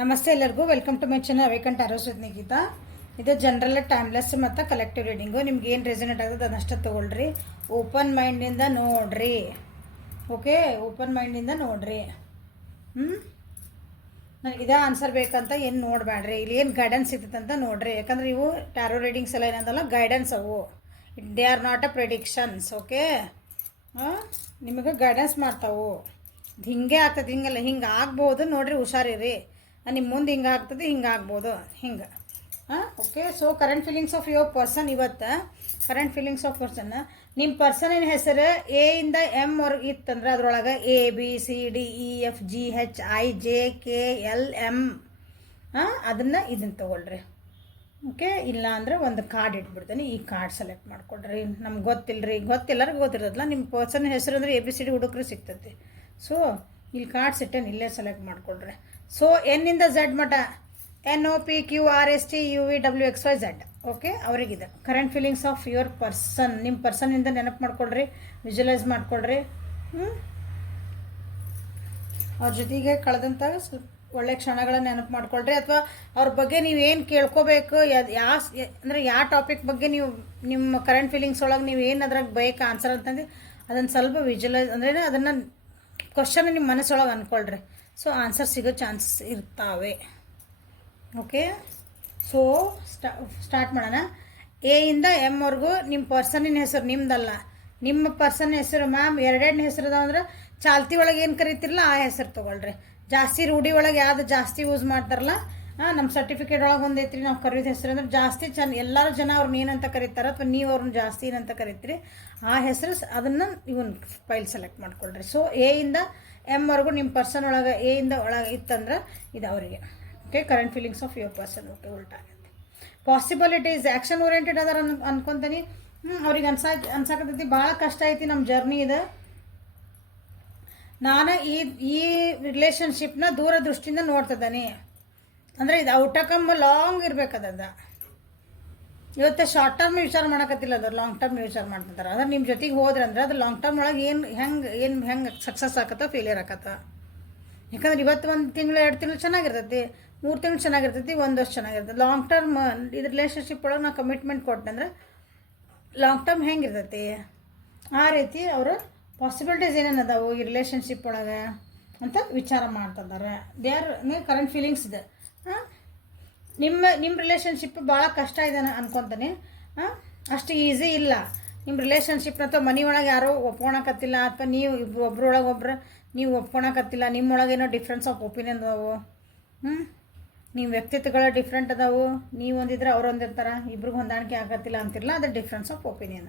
ನಮಸ್ತೆ ಎಲ್ಲರಿಗೂ. Welcome to my channel awakened arrows ನಿಗೀತಾ ಇದು ಜನರಲ್ ಟೈಮ್ಲೆಸ್ ಮತ್ತು ಕಲೆಕ್ಟಿವ್ ರೀಡಿಂಗು ನಿಮ್ಗೆ ಏನು ರೆಸನೇಟ್ ಆಗುತ್ತೆ ಅದನ್ನಷ್ಟೇ ತೊಗೊಳ್ರಿ. ಓಪನ್ ಮೈಂಡಿಂದ ನೋಡ್ರಿ. ಓಕೆ ಓಪನ್ ಮೈಂಡಿಂದ ನೋಡ್ರಿ. ಹ್ಞೂ ನನಗೆ ಇದೇ ಆನ್ಸರ್ ಬೇಕಂತ ಏನು ನೋಡಬೇಡ್ರಿ ಇಲ್ಲಿ ಏನು ಗೈಡೆನ್ಸ್ ಅಂತ ನೋಡ್ರಿ. ಯಾಕಂದ್ರೆ ಇವು ಟ್ಯಾರೋ ರೀಡಿಂಗ್ಸ್ ಎಲ್ಲ ಏನಂತಲ್ಲ ಗೈಡೆನ್ಸ್ ಅವು. They are not a predictions okay ನಿಮಗೆ ಗೈಡೆನ್ಸ್ ಮಾಡ್ತಾವು. ಹಿಂಗೆ ಆಗ್ತದೆ. ಹಿಂಗಲ್ಲ, ಹಿಂಗೆ ಆಗ್ಬೋದು ನೋಡ್ರಿ, ಹುಷಾರಿರಿ. ನಿಮ್ಮ ಮುಂದೆ ಹಿಂಗೆ ಆಗ್ತದೆ, ಹಿಂಗೆ ಆಗ್ಬೋದು. ಹಿಂಗೆ. ಹಾಂ okay so current feelings of your person ಇವತ್ತು ಕರೆಂಟ್ ಫೀಲಿಂಗ್ಸ್ ಆಫ್ ಪರ್ಸನ್ ನಿಮ್ಮ ಪರ್ಸನಿನ ಹೆಸರು? ಎ ಇಂದ ಎಂ ವರ್ಗೆ ಇತ್ತಂದ್ರೆ ಅದರೊಳಗೆ A B C D E F G H I J K L M ಹಾಂ ಅದನ್ನು ಇದನ್ನು ತೊಗೊಳ್ರಿ. ಓಕೆ ಇಲ್ಲ ಅಂದರೆ ಒಂದು ಕಾರ್ಡ್ ಇಟ್ಬಿಡ್ತೀನಿ, ಈ ಕಾರ್ಡ್ ಸೆಲೆಕ್ಟ್ ಮಾಡ್ಕೊಡ್ರಿ. ನಮ್ಗೆ ಗೊತ್ತಿಲ್ಲರಿ ಗೊತ್ತಿಲ್ಲರಿಗೆ ಗೊತ್ತಿರೋದಿಲ್ಲ ನಿಮ್ಮ ಪರ್ಸನ್ ಹೆಸರು ಅಂದರೆ ಎ ಬಿ ಸಿ ಡಿ ಹುಡುಗರು ಸಿಗ್ತೈತಿ. ಸೊ ಇಲ್ಲಿ ಕಾರ್ಡ್ಸ್ ಇಟ್ಟೇನು ಇಲ್ಲೇ ಸೆಲೆಕ್ಟ್ ಮಾಡ್ಕೊಡ್ರಿ. ಸೊ ಎನ್ನಿಂದ ಝೆಡ್ ಮಟ N O P Q R S T U V W X Y Z okay ಅವರಿಗಿದೆ. Current feelings of your person ನಿಮ್ಮ ಪರ್ಸನ್ನಿಂದ ನೆನಪು ಮಾಡ್ಕೊಳ್ರಿ ವಿಜುವಲೈಸ್ ಮಾಡ್ಕೊಳ್ರಿ. ಹ್ಞೂ ಅವ್ರ ಜೊತೆಗೆ ಕಳೆದಂಥ ಸ್ವಲ್ಪ ಒಳ್ಳೆ ಕ್ಷಣಗಳನ್ನ ನೆನಪು ಮಾಡ್ಕೊಳ್ರಿ. ಅಥವಾ ಅವ್ರ ಬಗ್ಗೆ ನೀವು ಏನು ಕೇಳ್ಕೋಬೇಕು ಯಾವ ಅಂದರೆ ಯಾವ ಟಾಪಿಕ್ ಬಗ್ಗೆ ನೀವು, ನಿಮ್ಮ ಕರೆಂಟ್ ಫೀಲಿಂಗ್ಸ್ ಒಳಗೆ ನೀವು ಏನು ಅದ್ರಾಗ ಬೇಕು ಆನ್ಸರ್ ಅಂತಂದು ಅದನ್ನು ಸ್ವಲ್ಪ ವಿಜುವಲೈಸ್ ಅಂದ್ರೆ ಅದನ್ನು ಕ್ವಶನ್ ನಿಮ್ಮ ಮನಸ್ಸೊಳಗೆ ಅಂದ್ಕೊಳ್ರಿ ಸೊ ಆನ್ಸರ್ ಸಿಗೋ ಚಾನ್ಸಸ್ ಇರ್ತಾವೆ. ಓಕೆ ಸೊ ಸ್ಟಾ ಸ್ಟಾರ್ಟ್ ಮಾಡೋಣ. ಎ ಇಂದ ಎಮ್ವರೆಗೂ ನಿಮ್ಮ ಪರ್ಸನಿನ ಹೆಸರು ನಿಮ್ಮದಲ್ಲ ನಿಮ್ಮ ಪರ್ಸನ್ ಹೆಸರು ಮ್ಯಾಮ್ ಎರಡೆರಡನೇ ಹೆಸರು ಅದಾವ ಅಂದ್ರೆ ಚಾಲ್ತಿ ಒಳಗೆ ಏನು ಕರಿತಿರಲ್ಲ ಆ ಹೆಸರು ತೊಗೊಳ್ರಿ. ಜಾಸ್ತಿ ರೂಢಿ ಒಳಗೆ ಯಾವ್ದು ಜಾಸ್ತಿ ಯೂಸ್ ಮಾಡ್ತಾರಲ್ಲ ಹಾಂ ನಮ್ಮ ಸರ್ಟಿಫಿಕೇಟ್ ಒಳಗೆ ಒಂದೈತ್ರಿ ನಾವು ಕರೆಯೋದು ಹೆಸರು ಅಂದ್ರೆ ಜಾಸ್ತಿ ಚೆನ್ನ ಎಲ್ಲರೂ ಜನ ಅವ್ರನ್ನ ಏನಂತ ಕರೀತಾರೆ ಅಥವಾ ನೀವು ಅವ್ರನ್ನ ಜಾಸ್ತಿ ಏನಂತ ಕರಿತೀರಿ, ಆ ಹೆಸರು ಅದನ್ನು ಇವನ್ ಫೈಲ್ ಸೆಲೆಕ್ಟ್ ಮಾಡ್ಕೊಳ್ರಿ. ಸೊ ಎ ಇಂದ ಎಮ್ವರೆಗೂ ನಿಮ್ಮ ಪರ್ಸನ್ ಒಳಗೆ ಎ ಇಂದ ಒಳಗೆ ಇತ್ತಂದ್ರೆ ಇದು ಅವರಿಗೆ. Okay current feelings of your person okay ಉಲ್ಟಾ ಆಗುತ್ತೆ ಈಸ್ ಆ್ಯಕ್ಷನ್ ಓರಿಯೆಂಟೆಡ್ ಅದಾರ ಅನ್, ಅನ್ಕೊಂತೀನಿ. ಹ್ಞೂ ಅವ್ರಿಗೆ ಅನ್ಸಾ ಅನ್ಸಾಕತ್ತೈತಿ ಭಾಳ ಕಷ್ಟ ಐತಿ ನಮ್ಮ ಜರ್ನಿ ಇದೆ. ನಾನು ಈ ಈ ರಿಲೇಷನ್ಶಿಪ್ನ ದೂರ ದೃಷ್ಟಿಯಿಂದ ನೋಡ್ತಿದ್ದಾನೆ. ಅಂದರೆ ಇದು ಔಟಕಮ್ ಲಾಂಗ್ ಇರ್ಬೇಕದ ಇವತ್ತು ಶಾರ್ಟ್ ಟರ್ಮ್ ವಿಚಾರ ಮಾಡಕತ್ತಿಲ್ಲ ಅದ್ರ ಲಾಂಗ್ ಟರ್ಮ್ ವಿಚಾರ ಮಾಡ್ತಿದ್ದಾರೆ ಅಂದ್ರೆ ನಿಮ್ಮ ಜೊತೆಗೆ ಹೋದ್ರೆ ಅಂದ್ರೆ ಅದು ಲಾಂಗ್ ಟರ್ಮ್ ಒಳಗೆ ಏನು ಹೆಂಗೆ ಏನು ಹೆಂಗೆ ಸಕ್ಸಸ್ ಆಕತ್ತ ಫೇಲಿಯರ್ ಆಕತ್ತ. ಯಾಕಂದ್ರೆ ಇವತ್ತು ಒಂದು ತಿಂಗಳು, ಎರಡು ತಿಂಗಳು ಚೆನ್ನಾಗಿರ್ತೈತಿ, ಮೂರು ತಿಂಗಳು ಚೆನ್ನಾಗಿರ್ತೈತಿ, ಒಂದು ವರ್ಷ ಚೆನ್ನಾಗಿರ್ತೈತಿ. ಲಾಂಗ್ ಟರ್ಮ್ ಇದು ರಿಲೇಷನ್ಶಿಪ್ ಒಳಗೆ ನಾ ಕಮಿಟ್ಮೆಂಟ್ ಕೊಟ್ಟೆ ಲಾಂಗ್ ಟರ್ಮ್ ಹೆಂಗಿರ್ತೈತಿ? ಆ ರೀತಿ ಅವರು ಪಾಸಿಬಿಲಿಟೀಸ್ ಏನೇನು ಅದಾವು ಈ ರಿಲೇಷನ್ಶಿಪ್ ಒಳಗೆ ಅಂತ ವಿಚಾರ ಮಾಡ್ತಿದ್ದಾರೆ ದೇ ಆರ್ ಕರೆಂಟ್ ಫೀಲಿಂಗ್ಸ್ ಇದೆ. ನಿಮ್ಮ ನಿಮ್ಮ ರಿಲೇಷನ್ಶಿಪ್ ಭಾಳ ಕಷ್ಟ ಇದೆ ಅನ್ಕೊತಾನೆ. ಅಷ್ಟು ಈಸಿ ಇಲ್ಲ. ನಿಮ್ಮ ರಿಲೇಷನ್ಶಿಪ್ ಅಥವಾ ಮನೆ ಒಳಗೆ ಯಾರೋ ಒಪ್ಕೊಳಕತ್ತಿಲ್ಲ ಅಥವಾ ನೀವು ಇಬ್ಬರು ಒಬ್ರೊಳಗೆ ಒಬ್ರು ನೀವು ಒಪ್ಕೊಳಕತ್ತಿಲ್ಲ ನಿಮ್ಮೊಳಗೇನೋ ಡಿಫ್ರೆನ್ಸ್ ಆಫ್ ಒಪಿನಿಯನ್ ಅದಾವು. ಹ್ಞೂ ನಿಮ್ಮ ವ್ಯಕ್ತಿತ್ವಗಳು ಡಿಫ್ರೆಂಟ್ ಅದಾವು. ನೀವು ಒಂದಿದ್ರೆ ಅವ್ರು ಒಂದಿರ್ತಾರೆ, ಇಬ್ರಿಗೆ ಹೊಂದಾಣಿಕೆ ಆಗತ್ತಿಲ್ಲ ಅಂತಿರಲ್ಲ ಅದು ಡಿಫ್ರೆನ್ಸ್ ಆಫ್ ಒಪಿನಿಯನ್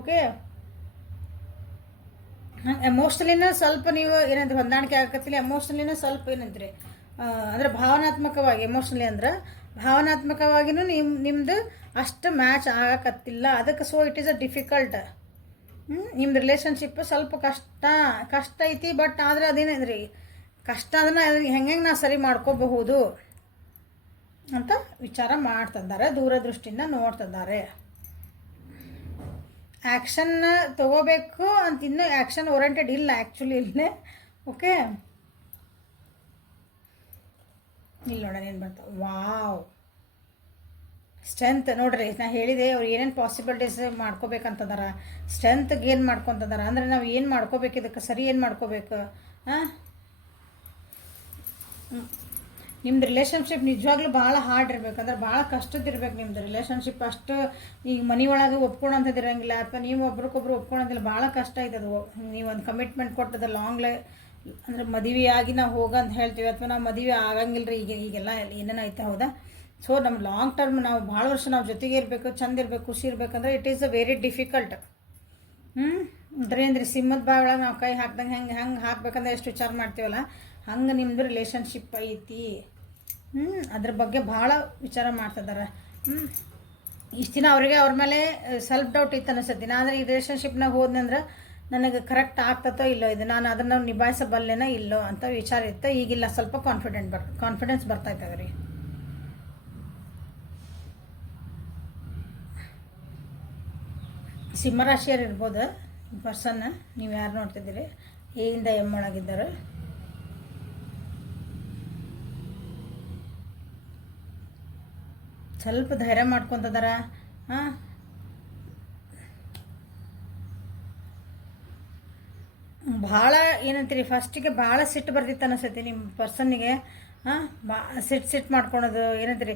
ಓಕೆ ಎಮೋಷ್ನಲಿನ ಸ್ವಲ್ಪ ನೀವು ಏನಂದ್ರೆ ಹೊಂದಾಣಿಕೆ ಆಗತ್ತಿಲ್ಲ ಎಮೋಷ್ನಲಿನ ಸ್ವಲ್ಪ ಏನಂದ್ರಿ ಅಂದರೆ ಭಾವನಾತ್ಮಕವಾಗಿ ಎಮೋಷ್ನಲಿ ಅಂದ್ರೆ ಭಾವನಾತ್ಮಕವಾಗಿನೂ ನಿಮ್ಮ ನಿಮ್ಮದು ಅಷ್ಟು ಮ್ಯಾಚ್ ಆಗಕತ್ತಿಲ್ಲ. ಅದಕ್ಕೆ so it is a difficult ನಿಮ್ಮ ರಿಲೇಶನ್ಶಿಪ್ ಸ್ವಲ್ಪ ಕಷ್ಟ ಕಷ್ಟ ಐತಿ ಬಟ್ ಆದರೆ ಅದೇನಂದ್ರಿ ಕಷ್ಟ ಅದನ್ನು ಹೆಂಗೆ ಹೆಂಗೆ ನಾ ಸರಿ ಮಾಡ್ಕೋಬಹುದು ಅಂತ ವಿಚಾರ ಮಾಡ್ತಿದ್ದಾರೆ ದೂರದೃಷ್ಟಿಯಿಂದ ನೋಡ್ತಿದ್ದಾರೆ ಆ್ಯಕ್ಷನ್ನ ತಗೋಬೇಕು ಅಂತ ಇನ್ನೂ ಆ್ಯಕ್ಷನ್ ಓರಿಯೆಂಟೆಡ್ ಇಲ್ಲ ಆ್ಯಕ್ಚುಲಿ ಇಲ್ಲೇ. ಓಕೆ ಇಲ್ಲಿ ನೋಡೋಣ ಏನು ಬರ್ತಾವೆ ವಾವ್. ಸ್ಟ್ರೆಂತ್ ನೋಡ್ರಿ, ನಾ ಹೇಳಿದೆ ಅವ್ರು ಏನೇನು ಪಾಸಿಬಿಲಿಟೀಸ್ ಮಾಡ್ಕೋಬೇಕಂತದಾರ. ಸ್ಟ್ರೆಂತ್ ಗೇನ್ ಮಾಡ್ಕೊತದಾರ. ಅಂದರೆ ನಾವು ಏನು ಮಾಡ್ಕೋಬೇಕು ಇದಕ್ಕೆ? ಸರಿ ಏನು ಮಾಡ್ಕೋಬೇಕು? ಹಾಂ ನಿಮ್ದು ರಿಲೇಷನ್ಶಿಪ್ ನಿಜವಾಗ್ಲೂ ಭಾಳ ಹಾರ್ಡ್ ಇರ್ಬೇಕು. ಅಂದ್ರೆ ಭಾಳ ಕಷ್ಟದಿರ್ಬೇಕು ನಿಮ್ದು ರಿಲೇಷನ್ಶಿಪ್ ಅಷ್ಟು ಈಗ ಮನೆ ಒಳಗೆ ಒಪ್ಕೊಳಂಥದ್ದು ಇರೋಂಗಿಲ್ಲ. ಅಥವಾ ನೀವು ಒಬ್ರಿಗೊಬ್ರು ಒಪ್ಕೊಳಂತಿಲ್ಲ ಭಾಳ ಕಷ್ಟ ಅದು ನೀವು ಒಂದು ಕಮಿಟ್ಮೆಂಟ್ ಕೊಟ್ಟದ ಲಾಂಗ್ ಲೈ ಅಂದರೆ ಮದುವೆ ಆಗಿ ನಾವು ಹೋಗಂತ ಹೇಳ್ತೀವಿ ಅಥವಾ ನಾವು ಮದುವೆ ಆಗಂಗಿಲ್ಲ ಈಗ ಈಗೆಲ್ಲ ಏನೇನು ಐತೆ ಹೌದಾ? ಸೊ ನಮ್ಮ ಲಾಂಗ್ ಟರ್ಮ್ ನಾವು ಭಾಳ ವರ್ಷ ನಾವು ಜೊತೆಗೆ ಇರಬೇಕು, ಚಂದ ಇರಬೇಕು, ಖುಷಿ ಇರ್ಬೇಕಂದ್ರೆ it is a very difficult ಹ್ಞೂ ಅಂದ್ರೆ ಸಿಂಹದ ಬಾಳಾಗ ನಾವು ಕೈ ಹಾಕ್ದಂಗೆ ಹೆಂಗೆ ಹೆಂಗೆ ಹಾಕ್ಬೇಕಂದ್ರೆ ಎಷ್ಟು ವಿಚಾರ ಮಾಡ್ತೀವಲ್ಲ? ಹಂಗೆ ನಿಮ್ಮದು ರಿಲೇಷನ್ಶಿಪ್ ಐತಿ. ಹ್ಞೂ ಅದ್ರ ಬಗ್ಗೆ ಭಾಳ ವಿಚಾರ ಮಾಡ್ತಿದ್ದಾರೆ ಹ್ಞೂ ಇಷ್ಟು ದಿನ ಅವರಿಗೆ ಅವ್ರ ಮೇಲೆ ಸೆಲ್ಫ್ ಡೌಟ್ ಇತ್ತು ಅನಿಸುತ್ತೆ. ನಾ ಅಂದರೆ ಈ ರಿಲೇಷನ್ಶಿಪ್ನಾಗ ಹೋದ್ನಂದ್ರೆ ನನಗೆ ಕರೆಕ್ಟ್ ಆಗ್ತತೋ ಇಲ್ಲೋ ಇದು, ನಾನು ಅದನ್ನು ನಿಭಾಯಿಸಬಲ್ಲೆನೋ ಇಲ್ಲೋ ಅಂತ ವಿಚಾರ ಇತ್ತು. ಈಗಿಲ್ಲ, ಸ್ವಲ್ಪ ಕಾನ್ಫಿಡೆಂಟ್ ಬರ್ ಕಾನ್ಫಿಡೆನ್ಸ್ ಬರ್ತಾಯ್ತದೆ ರೀ ಸಿಂಹರಾಶಿಯರು ಇರ್ಬೋದು ಪರ್ಸನ್ ನೀವು ಯಾರು ನೋಡ್ತಿದ್ದೀರಿ? ಏಯಿಂದ ಎಂ ಒಳಗಿದ್ದಾರೆ ಸ್ವಲ್ಪ ಧೈರ್ಯ ಮಾಡ್ಕೊತದಾರ. ಹಾಂ? ಭಾಳ ಏನಂತೀರಿ ಫಸ್ಟಿಗೆ ಭಾಳ ಸಿಟ್ಟು ಬರ್ತಿತ್ತು ಅನಿಸ್ತೈತಿ ನಿಮ್ಮ ಪರ್ಸನ್ನಿಗೆ ಹಾಂ ಬಾ ಸಿಟ್ಟು ಸಿಟ್ಟು ಮಾಡ್ಕೊಳೋದು, ಏನಂತೀರಿ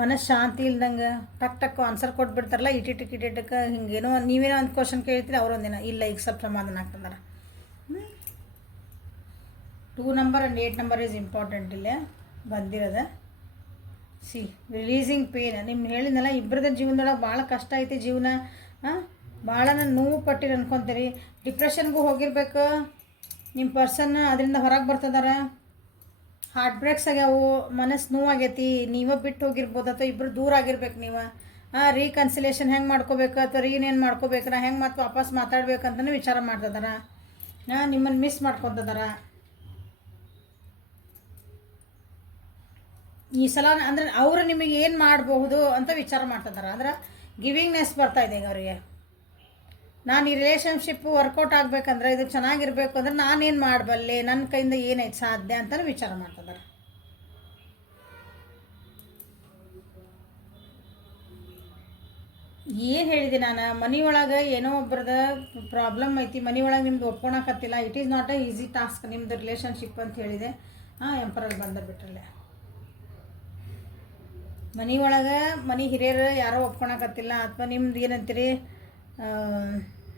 ಮನಸ್ಸು ಶಾಂತಿ ಇಲ್ದಂಗೆ ಟಕ್ ಟಕ್ ಆನ್ಸರ್ ಕೊಟ್ಬಿಡ್ತಾರಲ್ಲ ಇಟಿಟಕ್ ಇಟಿಟಕ್ಕೆ ಹಿಂಗೇನೋ, ನೀವೇನೋ ಒಂದು ಕ್ವಶನ್ ಕೇಳ್ತೀರಿ ಅವರೊಂದಿನ ಇಲ್ಲ ಈಗ ಸ್ವಲ್ಪ ಸಮಾಧಾನ ಆಗ್ತಂದ್ರೆ two number and eight number is important ಇಲ್ಲೇ, ಬಂದಿರೋದೆ. ಸಿ ರಿಲೀಸಿಂಗ್ ಪೇನ್ ನಿಮ್ಮ ಹೇಳಿದ್ನಲ್ಲ ಇಬ್ಬರದ ಜೀವನದೊಳಗೆ ಭಾಳ ಕಷ್ಟ ಐತಿ ಜೀವನ. ಹಾಂ ಭಾಳ ನೋವು ಪಟ್ಟಿರಿ ಅನ್ಕೊತೀರಿ. ಡಿಪ್ರೆಷನ್ಗೂ ಹೋಗಿರ್ಬೇಕು. ನಿಮ್ಮ ಪರ್ಸನ್ ಅದರಿಂದ ಹೊರಗೆ ಬರ್ತದಾರ. ಹಾರ್ಟ್ ಬ್ರೇಕ್ಸ್ ಆಗ್ಯಾವು, ಮನಸ್ಸು ನೋವಾಗೈತಿ, ನೀವೇ ಬಿಟ್ಟು ಹೋಗಿರ್ಬೋದು ಅಥವಾ ಇಬ್ಬರು ದೂರ ಆಗಿರ್ಬೇಕು ನೀವು. ಹಾಂ ರೀಕನ್ಸಿಲೇಷನ್ ಹೆಂಗೆ ಮಾಡ್ಕೋಬೇಕು, ಅಥವಾ ರೀನೇನು ಮಾಡ್ಕೋಬೇಕು, ನಾ ಹೆಂಗೆ ಮತ್ತೆ ವಾಪಸ್ ಮಾತಾಡ್ಬೇಕಂತಲೂ ವಿಚಾರ ಮಾಡ್ತದಾರ. ನಾ ನಿಮ್ಮನ್ನು ಮಿಸ್ ಮಾಡ್ಕೊತದಾರ. ಈ ಸಲ ಅಂದ್ರೆ ಅವರು ನಿಮಗೆ ಏನು ಮಾಡಬಹುದು ಅಂತ ವಿಚಾರ ಮಾಡ್ತಿದ್ದಾರೆ ಅಂದ್ರೆ ಗಿವಿಂಗ್ನೆಸ್ ಬರ್ತಾ ಇದೆ ಅವರಿಗೆ. ನಾನು ಈ ರಿಲೇಷನ್ಶಿಪ್ಪು ವರ್ಕೌಟ್ ಆಗಬೇಕಂದ್ರೆ ಇದು ಚೆನ್ನಾಗಿರ್ಬೇಕು ಅಂದ್ರೆ ನಾನೇನು ಮಾಡಬಲ್ಲೆ? ನನ್ನ ಕೈಯಿಂದ ಏನೈತೆ ಸಾಧ್ಯ ಅಂತಲೂ ವಿಚಾರ ಮಾಡ್ತಿದ್ದಾರೆ. ಏನು ಹೇಳಿದೆ ನಾನು? ಮನೆಯೊಳಗೆ ಏನೋ ಒಬ್ರದ ಪ್ರಾಬ್ಲಮ್ ಐತಿ. ಮನೆಯೊಳಗೆ ನಿಮ್ದು ಒಪ್ಕೊಳಕತ್ತಿಲ್ಲ it is not a easy task ನಿಮ್ಮದು ರಿಲೇಷನ್ಶಿಪ್ ಅಂತ ಹೇಳಿದೆ. ಹಾಂ ಎಂಪರಲ್ ಬಂದ ಬಿಟ್ರಲ್ಲೇ. ಮನೆಯೊಳಗೆ ಮನೆ ಹಿರಿಯರು ಯಾರೋ ಒಪ್ಕೊಳಕತ್ತಿಲ್ಲ ಅಥವಾ ನಿಮ್ದು ಏನಂತೀರಿ?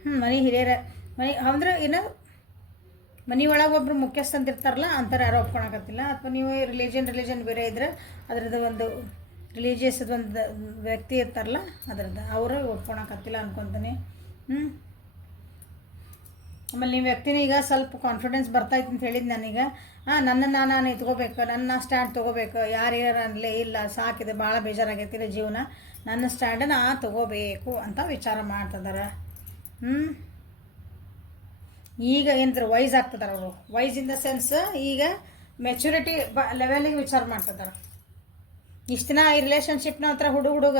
ಹ್ಞೂ ಮನೆ ಹಿರಿಯರ, ಮನೆ, ಅಂದ್ರೆ ಏನು ಮನೆ ಒಳಗೆ ಒಬ್ರು ಮುಖ್ಯಸ್ಥ ಅಂತ ಇರ್ತಾರಲ್ಲ ಅಂತಾರೆ ಯಾರೋ ಒಪ್ಕೊಳಕತ್ತಿಲ್ಲ. ಅಥವಾ ನೀವು ರಿಲಿಜನ್ ರಿಲಿಜನ್ ಬೇರೆ ಇದ್ರೆ ಅದರದ್ದು ಒಂದು ರಿಲಿಜಿಯಸ್ ಒಂದು ವ್ಯಕ್ತಿ ಇರ್ತಾರಲ್ಲ, ಅದರದ್ದು ಅವರು ಒಪ್ಕೊಳಕತ್ತಿಲ್ಲ ಅನ್ಕೊತಾನೆ. ಹ್ಞೂ ಆಮೇಲೆ ನಿಮ್ಮ ವ್ಯಕ್ತಿನ ಈಗ ಸ್ವಲ್ಪ ಕಾನ್ಫಿಡೆನ್ಸ್ ಬರ್ತೈತೆ ಅಂತ ಹೇಳಿದ್ದು ನನಗೆ. ಹಾಂ ನನ್ನನ್ನು ನಾನು ಇಟ್ಕೋಬೇಕು ನನ್ನ ಸ್ಟ್ಯಾಂಡ್ ತೊಗೋಬೇಕು, ಯಾರು ಯಾರು ಅನ್ಲೇ ಇಲ್ಲ, ಸಾಕಿದೆ ಭಾಳ ಬೇಜಾರಾಗೈತಿ ಜೀವನ. ನನ್ನ ಸ್ಟ್ಯಾಂಡನ್ನು ನಾ ತೊಗೋಬೇಕು ಅಂತ ವಿಚಾರ ಮಾಡ್ತಿದ್ದಾರೆ ಹ್ಞೂ ಈಗ ಏನಂತಾರೆ ವೈಸ್ ಆಗ್ತದಾರ ಅವರು? ವೈಸ್ ಇನ್ ದ ಸೆನ್ಸ್ ಈಗ ಮೆಚುರಿಟಿ ಬ ಲೆವೆಲಿಗೆ ವಿಚಾರ ಮಾಡ್ತಿದ್ದಾರೆ ಇಷ್ಟು ದಿನ ಈ ರಿಲೇಷನ್ಶಿಪ್ನ ಹತ್ರ ಹುಡುಗ ಹುಡುಗ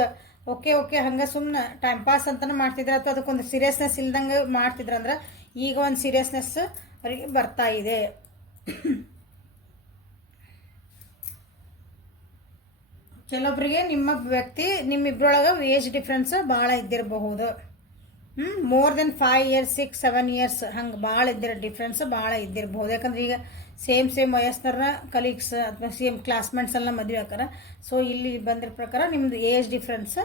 ಓಕೆ ಓಕೆ ಹಂಗೆ ಸುಮ್ಮನೆ ಟೈಮ್ ಪಾಸ್ ಅಂತಲೂ ಮಾಡ್ತಿದ್ರು ಅಥವಾ ಅದಕ್ಕೊಂದು ಸೀರಿಯಸ್ನೆಸ್ ಇಲ್ದಂಗೆ ಮಾಡ್ತಿದ್ರು ಅಂದ್ರೆ ಈಗ ಒಂದು ಸೀರಿಯಸ್ನೆಸ್ ಅವರಿಗೆ ಬರ್ತಾ ಇದೆ. ಕೆಲವೊಬ್ಬರಿಗೆ ನಿಮ್ಮ ವ್ಯಕ್ತಿ ನಿಮ್ಮಿಬ್ಬರೊಳಗೆ ಏಜ್ ಡಿಫ್ರೆನ್ಸ್ ಭಾಳ ಇದ್ದಿರಬಹುದು. ಹ್ಞೂ more than five years six seven years ಹಂಗೆ ಭಾಳ ಇದ್ದಿರೋ ಡಿಫ್ರೆನ್ಸ್ ಭಾಳ ಇದ್ದಿರ್ಬೋದು. ಯಾಕಂದ್ರೆ ಈಗ ಸೇಮ್ ಸೇಮ್ ವಯಸ್ಸಿನ ಕಲೀಗ್ಸ್ ಅಥವಾ ಸೇಮ್ ಕ್ಲಾಸ್ಮೇಟ್ಸ್ ಎಲ್ಲ ಮದುವೆ ಹಾಕಾರ ಸೊ ಇಲ್ಲಿ ಬಂದಿರೋ ಪ್ರಕಾರ ನಿಮ್ಮದು ಏಜ್ ಡಿಫ್ರೆನ್ಸ್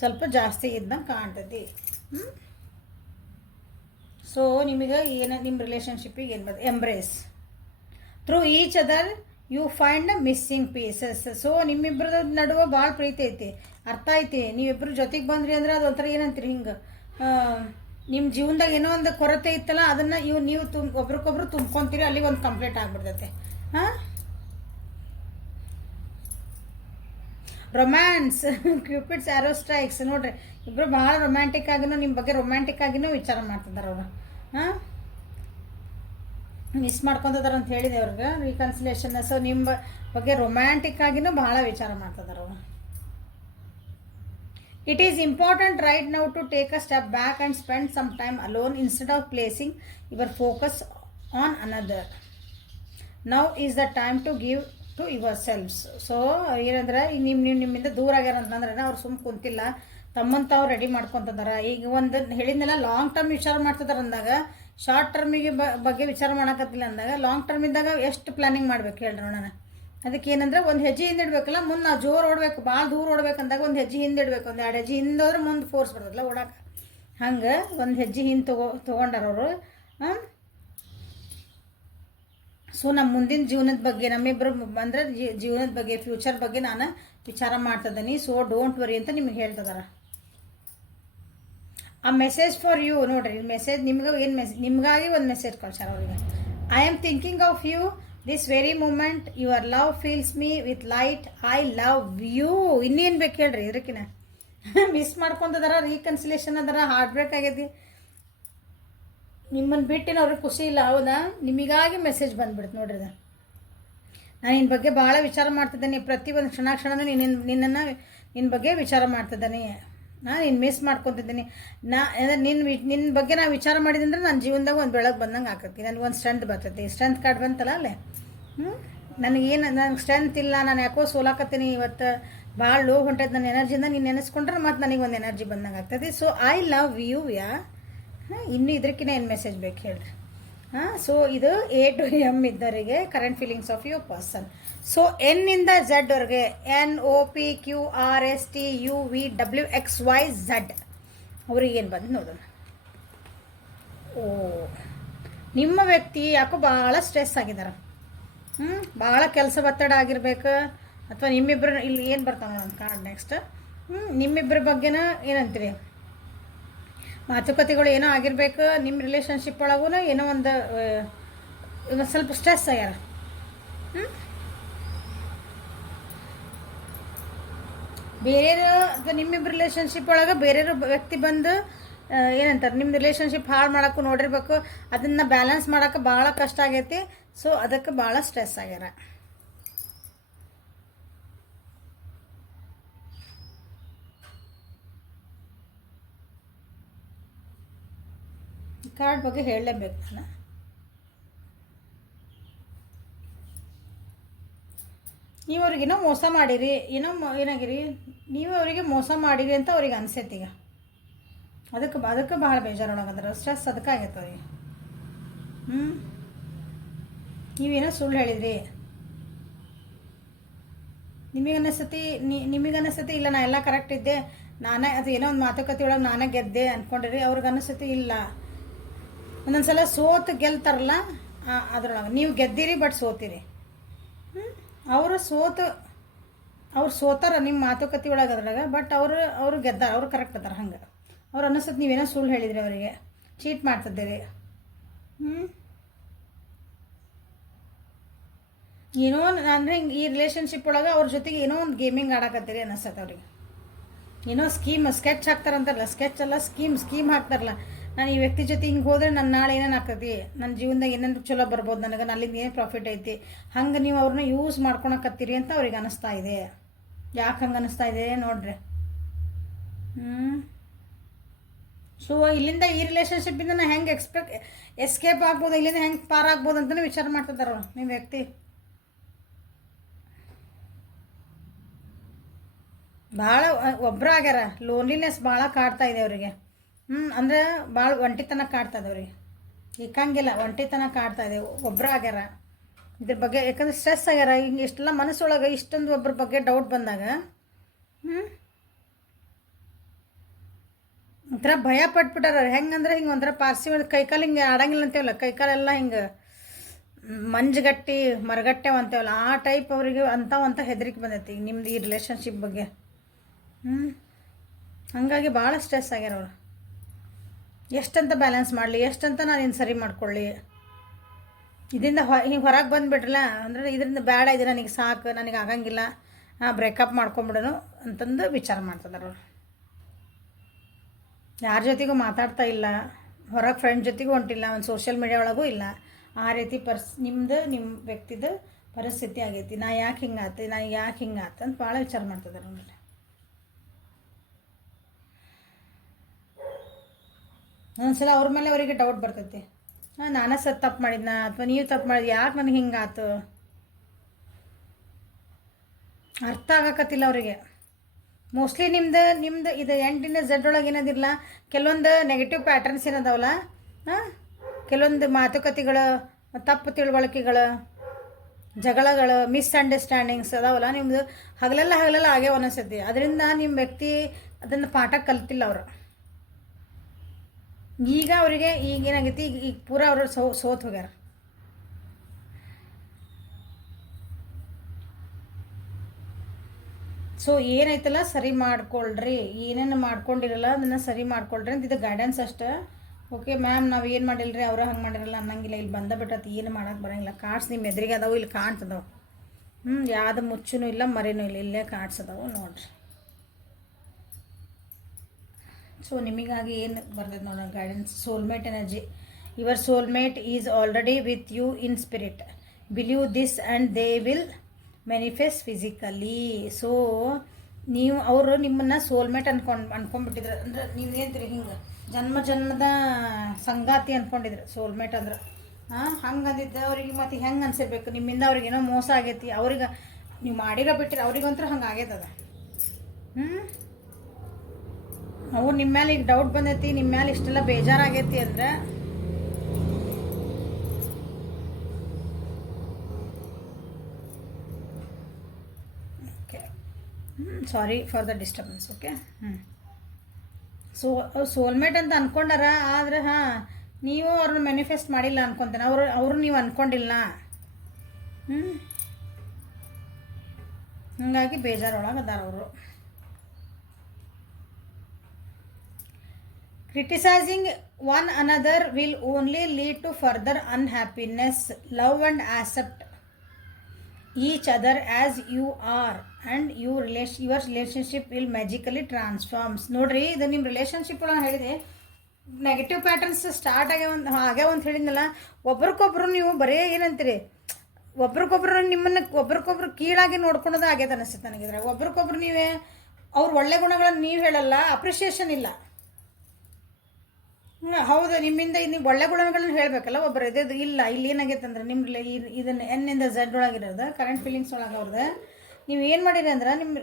ಸ್ವಲ್ಪ ಜಾಸ್ತಿ ಇದ್ದಂಗೆ ಕಾಣ್ತೈತಿ. ಹ್ಞೂ ಸೊ ನಿಮಗೆ ಏನು ನಿಮ್ಮ ರಿಲೇಷನ್ಶಿಪ್ಪಿಗೆ ಏನು ಬರ್ತದೆ embrace through each other you find missing pieces so ನಿಮ್ಮಿಬ್ಬರದ ನಡುವೆ ಭಾಳ ಪ್ರೀತಿ ಐತಿ. ಅರ್ಥ ಐತಿ. ನೀವಿಬ್ಬರು ಜೊತೆಗೆ ಬಂದ್ರಿ ಅಂದ್ರೆ ಅದು ಒಂಥರ ಏನಂತೀರಿ ಹಿಂಗೆ? ನಿಮ್ಮ ಜೀವನದಾಗ ಏನೋ ಒಂದು ಕೊರತೆ ಇತ್ತಲ್ಲ, ಅದನ್ನು ಇವು ನೀವು ತುಂಬ ಒಬ್ರಿಗೊಬ್ರು ತುಂಬ್ಕೊಂತೀರಿ, ಅಲ್ಲಿಗೆ ಒಂದು ಕಂಪ್ಲೀಟ್ ಆಗಿಬಿಡ್ತೈತೆ. ಹಾಂ? ರೊಮ್ಯಾನ್ಸ್ ಕ್ಯೂಪಿಡ್ಸ್ ಆರೋ ಸ್ಟ್ರೈಕ್ಸ್ ನೋಡ್ರಿ ಇಬ್ಬರು ಭಾಳ ರೊಮ್ಯಾಂಟಿಕ್ ಆಗಿನೂ ನಿಮ್ಮ ಬಗ್ಗೆ ರೊಮ್ಯಾಂಟಿಕ್ ಆಗಿನೂ ವಿಚಾರ ಮಾಡ್ತಿದ್ದಾರೆ ಅವರು. ಹಾಂ? ಮಿಸ್ ಮಾಡ್ಕೊತಿದಾರ ಅಂತ ಹೇಳಿದೆ ಅವ್ರಿಗೆ ರೀಕನ್ಸಿಲೇಷನ್ ಸೊ ನಿಮ್ಮ ಬಗ್ಗೆ ರೊಮ್ಯಾಂಟಿಕ್ ಆಗಿನೂ ಭಾಳ ವಿಚಾರ ಮಾಡ್ತಿದ್ದಾರೆ ಅವರು. It is important right now to take a step back and spend some time alone instead of placing your focus on another now is the time to give to yourselves so ಏನಂದ್ರೆ ನಿಮ್ಮ ನೀವು ನಿಮ್ಮಿಂದ ದೂರ ಆಗ್ಯಾರ ಅಂತಂದ್ರೆ ಅವ್ರು ಸುಮ್ಮನೆ ಕುಂತಿಲ್ಲ. ತಮ್ಮನ್ನು ತಾವು ರೆಡಿ ಮಾಡ್ಕೊತಿದಾರ. ಈಗ ಒಂದು ಹೇಳಿದ್ನೆಲ್ಲ ಲಾಂಗ್ ಟರ್ಮ್ ವಿಚಾರ ಮಾಡ್ತಿದಾರೆ ಅಂದಾಗ ಶಾರ್ಟ್ ಟರ್ಮಿಗೆ ಬಗ್ಗೆ ವಿಚಾರ ಮಾಡಕತ್ತಿಲ್ಲ ಅಂದಾಗ ಲಾಂಗ್ ಟರ್ಮ್ ಇದ್ದಾಗ ಎಷ್ಟು ಪ್ಲಾನಿಂಗ್ ಮಾಡ್ಬೇಕು ಹೇಳಿ ನೋಡೋಣ ಅದಕ್ಕೆ ಏನಂದ್ರೆ ಒಂದು ಹೆಜ್ಜೆ ಹಿಂದಿಡ್ಬೇಕಲ್ಲ ಮುಂದೆ ನಾವು ಜೋರು ಓಡಬೇಕು ಭಾಳ ದೂರ ಓಡ್ಬೇಕಂದಾಗ ಒಂದು ಹೆಜ್ಜೆ ಹಿಂದಿಡ್ಬೇಕು ಒಂದು ಎರಡು ಹೆಜ್ಜೆ ಹಿಂದೋದ್ರೆ ಮುಂದೆ ಫೋರ್ಸ್ ಬರ್ತದಲ್ಲ ಓಡಕ್ಕೆ ಹಂಗೆ ಒಂದು ಹೆಜ್ಜೆ ಹಿಂದೆ ತಗೋ ತೊಗೊಂಡಾರವರು ಸೊ ನಮ್ಮ ಮುಂದಿನ ಜೀವನದ ಬಗ್ಗೆ ನಮ್ಮಿಬ್ಬರು ಅಂದ್ರೆ ಜೀವನದ ಬಗ್ಗೆ ಫ್ಯೂಚರ್ ಬಗ್ಗೆ ನಾನು ವಿಚಾರ ಮಾಡ್ತಿದ್ದೀನಿ. ಸೊ ಡೋಂಟ್ ವರಿ ಅಂತ ನಿಮಗೆ ಹೇಳ್ತಿದಾರ. ಆ ಮೆಸೇಜ್ ಫಾರ್ ಯು ನೋಡ್ರಿ ಮೆಸೇಜ್ ನಿಮ್ಗೆ ಏನು ಮೆಸೇಜ್ ನಿಮಗಾಗಿ ಒಂದು ಮೆಸೇಜ್ ಕಳ್ಸಾರ ಅವ್ರಿಗೆ. I am thinking of you this very moment your love feels me with light I love you ಇನ್ನೇನು ಬೇಕು ಹೇಳ್ರಿ ಇದಕ್ಕಿನ ಮಿಸ್ ಮಾಡ್ಕೊಂತದಾರ ರೀಕನ್ಸಿಲೇಷನ್ ಅದರ ಹಾರ್ಟ್ ಬ್ರೇಕ್ ಆಗೈತಿ ನಿಮ್ಮನ್ನು ಬಿಟ್ಟಿನ ಅವ್ರಿಗೆ ಖುಷಿ ಇಲ್ಲ, ಹೌದಾ? ನಿಮಗಾಗಿ ಮೆಸೇಜ್ ಬಂದ್ಬಿಡ್ತು ನೋಡ್ರಿ ನಾನು ನಿನ್ನ ಬಗ್ಗೆ ಭಾಳ ವಿಚಾರ ಮಾಡ್ತಿದ್ದೇನೆ. ಪ್ರತಿ ಒಂದು ಕ್ಷಣ ಕ್ಷಣನೂ ನಿನ್ನ ನಿನ್ನನ್ನು ನಿನ್ನ ಬಗ್ಗೆ ವಿಚಾರ ಮಾಡ್ತಿದ್ದೇನೆ. ನಾನು ನೀನು ಮಿಸ್ ಮಾಡ್ಕೊತಿದ್ದೀನಿ. ನಾ, ಅಂದರೆ ನಿನ್ನ ವಿ ನಿನ್ನ ಬಗ್ಗೆ ನಾ ವಿಚಾರ ಮಾಡಿದಂದ್ರೆ ನನ್ನ ಜೀವನದಾಗ ಒಂದು ಬೆಳಗ್ಗೆ ಬಂದಂಗೆ ಆಕತಿ. ನನಗೊಂದು ಸ್ಟ್ರೆಂತ್ ಬರ್ತೈತಿ. ಸ್ಟ್ರೆಂತ್ ಕಾರ್ಡ್ ಬಂತಲ್ಲ ಅಲ್ಲೇ? ಹ್ಞೂ ನನಗೇನು ನನಗೆ ಸ್ಟ್ರೆಂತ್ ಇಲ್ಲ, ನಾನು ಯಾಕೋ ಸೋಲಾಕತ್ತೀನಿ ಇವತ್ತು. ಭಾಳ ಲೋ ಹೊಂಟೈತೆ ನನ್ನ ಎನರ್ಜಿಯಿಂದ ನೀನು ನೆನೆಸ್ಕೊಂಡ್ರೆ ಮತ್ತು ನನಗೆ ಒಂದು ಎನರ್ಜಿ ಬಂದಂಗೆ ಆಗ್ತದೆ ಸೊ ಐ ಲವ್ ಯು ಯಾ? ಹಾಂ, ಇನ್ನು ಏನು ಮೆಸೇಜ್ ಬೇಕು ಹೇಳ್ರಿ? ಹಾಂ ಸೊ ಇದು ಎ ಟು ಎಂ ಇದ್ದವರಿಗೆ current feelings of you person so ಎನ್ನಿಂದ ಝಡ್ವರೆಗೆ N O P Q R S T U V W X Y Z ಅವ್ರಿಗೇನು ಬಂದು ನೋಡೋಣ. ಓ, ನಿಮ್ಮ ವ್ಯಕ್ತಿ ಯಾಕೋ ಭಾಳ ಸ್ಟ್ರೆಸ್ ಆಗಿದ್ದಾರೆ ಹ್ಞೂ ಭಾಳ ಕೆಲಸ ಒತ್ತಡ ಆಗಿರ್ಬೇಕು. ಅಥವಾ ನಿಮ್ಮಿಬ್ಬರು ಇಲ್ಲಿ ಏನು ಬರ್ತಾವೆ ನನ್ನ ಕಾರ್ಡ್ ನೆಕ್ಸ್ಟ್ ಹ್ಞೂ ನಿಮ್ಮಿಬ್ಬರ ಬಗ್ಗೆನ ಏನಂತೀರಿ? ಮಾತುಕತೆಗಳು ಏನೋ ಆಗಿರ್ಬೇಕು ನಿಮ್ಮ ರಿಲೇಷನ್ಶಿಪ್ ಒಳಗೂ ಏನೋ ಒಂದು ಒಂದು ಸ್ವಲ್ಪ ಸ್ಟ್ರೆಸ್ ಆಗ್ಯಾರ. ಬೇರೆಯವರು ಅಥವಾ ನಿಮ್ಮಿಬ್ಬರ ರಿಲೇಷನ್ಶಿಪ್ ಒಳಗೆ ಬೇರೆಯವ್ರ ವ್ಯಕ್ತಿ ಬಂದು ಏನಂತಾರೆ ನಿಮ್ಮ ರಿಲೇಷನ್ಶಿಪ್ ಹಾಳು ಮಾಡೋಕ್ಕೂ ನೋಡಿರ್ಬೇಕು, ಅದನ್ನು ಬ್ಯಾಲೆನ್ಸ್ ಮಾಡೋಕ್ಕೆ ಭಾಳ ಕಷ್ಟ ಆಗೈತಿ ಸೊ ಅದಕ್ಕೆ ಭಾಳ ಸ್ಟ್ರೆಸ್ ಆಗ್ಯಾರ. ಕಾರ್ಡ್ ಬಗ್ಗೆ ಹೇಳಲೇಬೇಕು ನಾನು ನೀವು ಅವ್ರಿಗೆ ಏನೋ ಮೋಸ ಮಾಡಿರಿ, ಏನೋ ಏನಾಗಿರಿ? ನೀವು ಅವರಿಗೆ ಮೋಸ ಮಾಡಿರಿ ಅಂತ ಅವ್ರಿಗೆ ಅನ್ಸೈತಿ ಈಗ. ಅದಕ್ಕೆ ಅದಕ್ಕೆ ಭಾಳ ಬೇಜಾರೊಳಗಂದ್ರೆ ಸ್ಟ್ರೆಸ್ ಅದಕ್ಕೆ ಆಗೈತೆ ಅವ್ರಿಗೆ. ಹ್ಞೂ ನೀವೇನೋ ಸುಳ್ಳು ಹೇಳಿದ್ರಿ. ನಿಮಗೆ ನಿ ನಿಮಗೆ ಇಲ್ಲ ನಾ ಎಲ್ಲ ಕರೆಕ್ಟ್ ಇದ್ದೆ, ನಾನೇ ಅದು ಏನೋ ಒಂದು ಮಾತುಕತೆ ಒಳಗೆ ನಾನೇ ಗೆದ್ದೆ ಅಂದ್ಕೊಂಡಿರಿ ಅವ್ರಿಗೆ ಅನಿಸ್ತತಿ ಇಲ್ಲ. ಒಂದೊಂದು ಸಲ ಸೋತು ಗೆಲ್ತಾರಲ್ಲ ಅದ್ರೊಳಗೆ. ನೀವು ಗೆದ್ದಿರಿ ಬಟ್ ಸೋತಿರಿ. ಅವರು ಸೋತು, ಅವ್ರು ಸೋತಾರ ನಿಮ್ಮ ಮಾತುಕತೆ ಒಳಗೆ ಅದ್ರಾಗ ಬಟ್ ಅವರು ಅವರು ಗೆದ್ದಾರ ಅವ್ರು ಕರೆಕ್ಟ್ ಅದಾರ ಹಂಗೆ. ಅವ್ರು ಅನ್ನಿಸ್ತದೆ ನೀವೇನೋ ಸುಳ್ಳು ಹೇಳಿದ್ರಿ ಅವರಿಗೆ. ಚೀಟ್ ಮಾಡ್ತಿದ್ದೀರಿ. ಹ್ಞೂ ಏನೋ ಅಂದರೆ ಹಿಂಗೆ ಈ ರಿಲೇಷನ್ಶಿಪ್ ಒಳಗೆ ಅವ್ರ ಜೊತೆಗೆ ಏನೋ ಒಂದು ಗೇಮಿಂಗ್ ಆಡಕತ್ತೀರಿ ಅನ್ನಿಸ್ತದೆ ಅವ್ರಿಗೆ. ಏನೋ ಸ್ಕೀಮ್ ಸ್ಕೆಚ್ ಹಾಕ್ತಾರಂತಾರಲ್ಲ ಸ್ಕೆಚ್ ಅಲ್ಲ ಸ್ಕೀಮ್ ಸ್ಕೀಮ್ ಹಾಕ್ತಾರಲ್ಲ. ನಾನು ಈ ವ್ಯಕ್ತಿ ಜೊತೆ ಹಿಂಗೆ ಹೋದ್ರೆ ನನ್ನ ನಾಳೆ ಏನೇನು ಆಗ್ತೈತಿ ನನ್ನ ಜೀವನದಾಗ ಏನೇನು ಚಲೋ ಬರ್ಬೋದು ನನಗೆ ಅಲ್ಲಿಂದ ಏನು ಪ್ರಾಫಿಟ್ ಐತಿ? ಹಂಗೆ ನೀವು ಅವ್ರನ್ನ ಯೂಸ್ ಮಾಡ್ಕೊಳಕತ್ತೀರಿ ಅಂತ ಅವ್ರಿಗೆ ಅನಿಸ್ತಾ ಇದೆ. ಯಾಕೆ ಹಂಗೆ ಅನಿಸ್ತಾ ಇದೆ ನೋಡ್ರಿ. ಹ್ಞೂ ಸೊ ಇಲ್ಲಿಂದ ಈ ರಿಲೇಷನ್ಶಿಪ್ಪಿಂದ ನಾನು ಹೆಂಗೆ ಎಕ್ಸ್ಪೆಕ್ಟ್ ಎಸ್ಕೇಪ್ ಆಗ್ಬೋದು, ಇಲ್ಲಿಂದ ಹೆಂಗೆ ಪಾರ್ ಆಗ್ಬೋದು ಅಂತಲೇ ವಿಚಾರ ಮಾಡ್ತಿದ್ದಾರೆ ನಿಮ್ಮ ವ್ಯಕ್ತಿ. ಭಾಳ ಒಬ್ಬರ ಆಗ್ಯಾರ ಲೋನ್ಲಿನೆಸ್ ಭಾಳ ಕಾಡ್ತಾ ಇದೆ ಅವರಿಗೆ. ಹ್ಞೂ ಅಂದ್ರೆ ಭಾಳ ಒಂಟಿತನ ಕಾಡ್ತಾ ಅವ್ರಿಗೆ ಇಕ್ಕಂಗಿಲ್ಲ ಒಂಟಿತನ ಕಾಡ್ತಾ ಇದೆ ಒಬ್ಬರ ಆಗ್ಯಾರ. ಇದ್ರ ಬಗ್ಗೆ ಯಾಕಂದ್ರೆ ಸ್ಟ್ರೆಸ್ ಆಗ್ಯಾರ, ಹಿಂಗೆ ಇಷ್ಟೆಲ್ಲ ಮನಸ್ಸೊಳಗೆ ಇಷ್ಟೊಂದು ಒಬ್ಬರ ಬಗ್ಗೆ ಡೌಟ್ ಬಂದಾಗ ಹ್ಞೂ ಒಂಥರ ಭಯ ಪಟ್ಬಿಟ್ಟಾರ ಹೆಂಗಂದ್ರೆ ಹಿಂಗೆ ಒಂಥರ ಪಾರ್ಸಿ ಕೈಕಾಲು ಹಿಂಗೆ ಆಡಂಗಿಲ್ಲ ಅಂತೇವಲ್ಲ ಕೈಕಾಲೆಲ್ಲ ಹಿಂಗೆ ಮಂಜುಗಟ್ಟಿ ಮರಗಟ್ಟೆವ್ ಅಂತೇವಲ್ಲ, ಆ ಟೈಪ್ ಅವರಿಗೆ ಅಂಥವು ಅಂತ ಹೆದರಿಕೆ ಬಂದೈತಿ ಈಗ ನಿಮ್ದು ಈ ರಿಲೇಷನ್ಶಿಪ್ ಬಗ್ಗೆ. ಹ್ಞೂ ಹಾಗಾಗಿ ಭಾಳ ಸ್ಟ್ರೆಸ್ ಆಗ್ಯಾರ ಅವ್ರು. ಎಷ್ಟಂತ ಬ್ಯಾಲೆನ್ಸ್ ಮಾಡಲಿ, ಎಷ್ಟಂತ ನಾನು ಇನ್ನು ಸರಿ ಮಾಡ್ಕೊಳ್ಳಿ. ಇದರಿಂದ ಹೊ, ಹಿಂಗೆ ಹೊರಗೆ ಬಂದುಬಿಟ್ರಲ್ಲ, ಅಂದರೆ ಇದರಿಂದ ಬೇಡ ಇದೆ ನನಗೆ ಸಾಕು, ನನಗೆ ಆಗಂಗಿಲ್ಲ ಬ್ರೇಕಪ್ ಮಾಡ್ಕೊಂಬಿಡೋನು ಅಂತಂದು ವಿಚಾರ ಮಾಡ್ತಿದ್ದಾರೆ ಅವರು. ಯಾರ ಜೊತೆಗೂ ಮಾತಾಡ್ತಾ ಇಲ್ಲ, ಹೊರಗೆ ಫ್ರೆಂಡ್ ಜೊತೆಗೂ ಹೊಂಟಿಲ್ಲ ಒಂದು ಸೋಷಿಯಲ್ ಮೀಡಿಯಾ ಒಳಗೂ ಇಲ್ಲ. ಆ ರೀತಿ ಪರ್ಸ್ ನಿಮ್ಮದು ನಿಮ್ಮ ವ್ಯಕ್ತಿದು ಪರಿಸ್ಥಿತಿ ಆಗೈತಿ. ನಾ ಯಾಕೆ ಹಿಂಗಾತು ನಾ ಯಾಕೆ ಹಿಂಗಾತು ಅಂತ ಭಾಳ ವಿಚಾರ ಮಾಡ್ತಿದ್ದಾರೆ ನೋಡ್ರಿ ಒಂದೊಂದ್ಸಲ ಅವ್ರ ಮೇಲೆ ಅವರಿಗೆ ಡೌಟ್ ಬರ್ತೈತಿ. ಹಾಂ ನಾನೇ ಸತ್ ತಪ್ಪು ಮಾಡಿದ್ನ? ಅಥವಾ ನೀವು ತಪ್ಪು ಮಾಡಿದ್ ಯಾಕೆ ನನಗೆ ಹಿಂಗಾತು? ಅರ್ಥ ಆಗಕತ್ತಿಲ್ಲ ಅವರಿಗೆ. ಮೋಸ್ಟ್ಲಿ ನಿಮ್ದು ನಿಮ್ದು ಇದು ಎಂಟಿನ ಝಡ್ ಒಳಗೆ ಏನದಿಲ್ಲ ಕೆಲವೊಂದು ನೆಗೆಟಿವ್ ಪ್ಯಾಟರ್ನ್ಸ್ ಏನದಾವಲ್ಲ? ಹಾಂ ಕೆಲವೊಂದು ಮಾತುಕತೆಗಳು, ತಪ್ಪು ತಿಳುವಳಿಕೆಗಳು, ಜಗಳಗಳು ಮಿಸ್ಅಂಡರ್ಸ್ಟ್ಯಾಂಡಿಂಗ್ಸ್ ಅದಾವಲ್ಲ? ನಿಮ್ಮದು ಹಗಲೆಲ್ಲ ಹಗಲೆಲ್ಲ ಆಗ್ಯಾವ ಅನಿಸುತ್ತೆ. ಅದರಿಂದ ನಿಮ್ಮ ವ್ಯಕ್ತಿ ಅದನ್ನು ಪಾಠ ಕಲ್ತಿಲ್ಲ ಅವರು. ಈಗ ಅವರಿಗೆ ಈಗ ಏನಾಗೈತಿ, ಈಗ ಈಗ ಪೂರ ಅವರು ಸೋ, ಸೋತ್ ಹೋಗ್ಯಾರ. ಸೊ ಏನೈತಲ್ಲ ಸರಿ ಮಾಡ್ಕೊಳ್ರಿ, ಏನೇನು ಮಾಡ್ಕೊಂಡಿರಲ್ಲ ಅದನ್ನು ಸರಿ ಮಾಡ್ಕೊಳ್ರಿ ಅಂತ ಇದು ಗೈಡೆನ್ಸ್ ಅಷ್ಟೇ. ಓಕೆ ಮ್ಯಾಮ್ ನಾವು ಏನು ಮಾಡಿಲ್ರಿ, ಅವ್ರ ಹಂಗೆ ಮಾಡಿರಲ್ಲ ಅನ್ನಂಗಿಲ್ಲ, ಇಲ್ಲಿ ಬಂದ ಬಿಟ್ಟತ್ತು ಏನು ಮಾಡಕ್ಕೆ ಬರಂಗಿಲ್ಲ. ಕಾರ್ಡ್ಸ್ ನಿಮ್ಮ ಎದುರಿಗೆ ಅದಾವು, ಇಲ್ಲಿ ಕಾಣ್ತದವು ಹ್ಞೂ ಯಾವ್ದು ಮುಚ್ಚನೂ ಇಲ್ಲ, ಮರಿನೂ ಇಲ್ಲ, ಇಲ್ಲೇ ಕಾರ್ಡ್ಸ್ ನೋಡ್ರಿ. ಸೊ ನಿಮಗಾಗಿ ಏನು ಬರ್ತದೆ ನೋಡೋಣ guidance soulmate energy your soulmate is already with you in spirit believe this and they will manifest physically so ನೀವು ಅವರು ನಿಮ್ಮನ್ನು ಸೋಲ್ಮೇಟ್ ಅಂದ್ಕೊಂಡು ಅಂದ್ಕೊಂಡ್ಬಿಟ್ಟಿದ್ರು ಅಂದ್ರೆ ನೀವು ಏನ್ತೀರಿ ಹಿಂಗೆ, ಜನ್ಮ ಜನ್ಮದ ಸಂಗಾತಿ ಅಂದ್ಕೊಂಡಿದ್ರು ಸೋಲ್ಮೇಟ್ ಅಂದ್ರೆ. ಹಾಂ ಹಂಗೆ ಅಂದಿದ್ದೆ ಅವ್ರಿಗೆ ಮತ್ತೆ ಹೆಂಗೆ ಅನ್ಸಿರ್ಬೇಕು? ನಿಮ್ಮಿಂದ ಅವ್ರಿಗೇನೋ ಮೋಸ ಆಗೈತಿ. ಅವ್ರಿಗೆ, ನೀವು ಮಾಡಿರೋ ಬಿಟ್ಟಿರಿ ಅವ್ರಿಗಂತೂ ಹಂಗೆ ಆಗೈತದ. ಹ್ಞೂ ಅವು ನಿಮ್ಮ ಮೇಲೆ ಈಗ ಡೌಟ್ ಬಂದೈತಿ ನಿಮ್ಮ ಮೇಲೆ ಇಷ್ಟೆಲ್ಲ ಬೇಜಾರಾಗೈತಿ ಅಂದ್ರೆ? Okay sorry for the disturbance okay ಹ್ಞೂ ಸೋ ಸೋಲ್ಮೇಟ್ ಅಂತ ಅನ್ಕೊಂಡಾರ, ಆದ್ರೆ ಹಾಂ, ನೀವು ಅವ್ರನ್ನ ಮ್ಯಾನಿಫೆಸ್ಟ್ ಮಾಡಿಲ್ಲ ಅನ್ಕೊಂತೇನೆ. ಅವರು ಅವರು ನೀವು ಅಂದ್ಕೊಂಡಿಲ್ಲ ಹ್ಞೂ ಹಂಗಾಗಿ ಬೇಜಾರೊಳಗೆ ಅದಾರ ಅವರು. Criticising one another will only lead to further unhappiness love and accept each other as you are and you relation your relationship will magically transforms ನೋಡ್ರಿ, ಇದು ನಿಮ್ಮ ರಿಲೇಷನ್ಶಿಪ್ ಒಳಗೆ ಹೇಳಿದೆ. ನೆಗೆಟಿವ್ ಪ್ಯಾಟರ್ನ್ಸ್ ಸ್ಟಾರ್ಟ್ ಆಗ್ಯಾವ ಆಗ್ಯಾವ ಅಂತ ಹೇಳಿದ್ನಲ್ಲ, ಒಬ್ರಿಗೊಬ್ರು ನೀವು ಬರೀ ಏನಂತೀರಿ? ಒಬ್ರಿಗೊಬ್ರು ನಿಮ್ಮನ್ನು ಒಬ್ರಿಗೊಬ್ರು ಕೀಳಾಗಿ ನೋಡ್ಕೊಳೋದು ಆಗ್ಯದ ಅನಿಸುತ್ತೆ ನನಗಿದ್ರೆ. ಒಬ್ರಿಗೊಬ್ರು ನೀವೇ ಅವ್ರ ಒಳ್ಳೆ ಗುಣಗಳನ್ನು ನೀವು ಹೇಳಲ್ಲ ಅಪ್ರಿಷಿಯೇಷನ್ ಇಲ್ಲ. ಹೌದು, ನಿಮ್ಮಿಂದ ನೀವು ಒಳ್ಳೆ ಗುಣಗಳನ್ನು ಹೇಳಬೇಕಲ್ಲ ಒಬ್ಬರು ಇದು ಇಲ್ಲ, ಇಲ್ಲಿ ಏನಾಗೈತೆ ಅಂದ್ರೆ ನಿಮ್ಮ ಇದನ್ನ ಎನ್ನಿಂದ ಝಡ್ ಒಳಗಿರೋದು ಕರೆಂಟ್ ಫೀಲಿಂಗ್ಸ್ ಒಳಗೆ ಅವ್ರದ್ದು ನೀವು ಏನು ಮಾಡಿರಿ ಅಂದ್ರೆ ನಿಮ್ಮ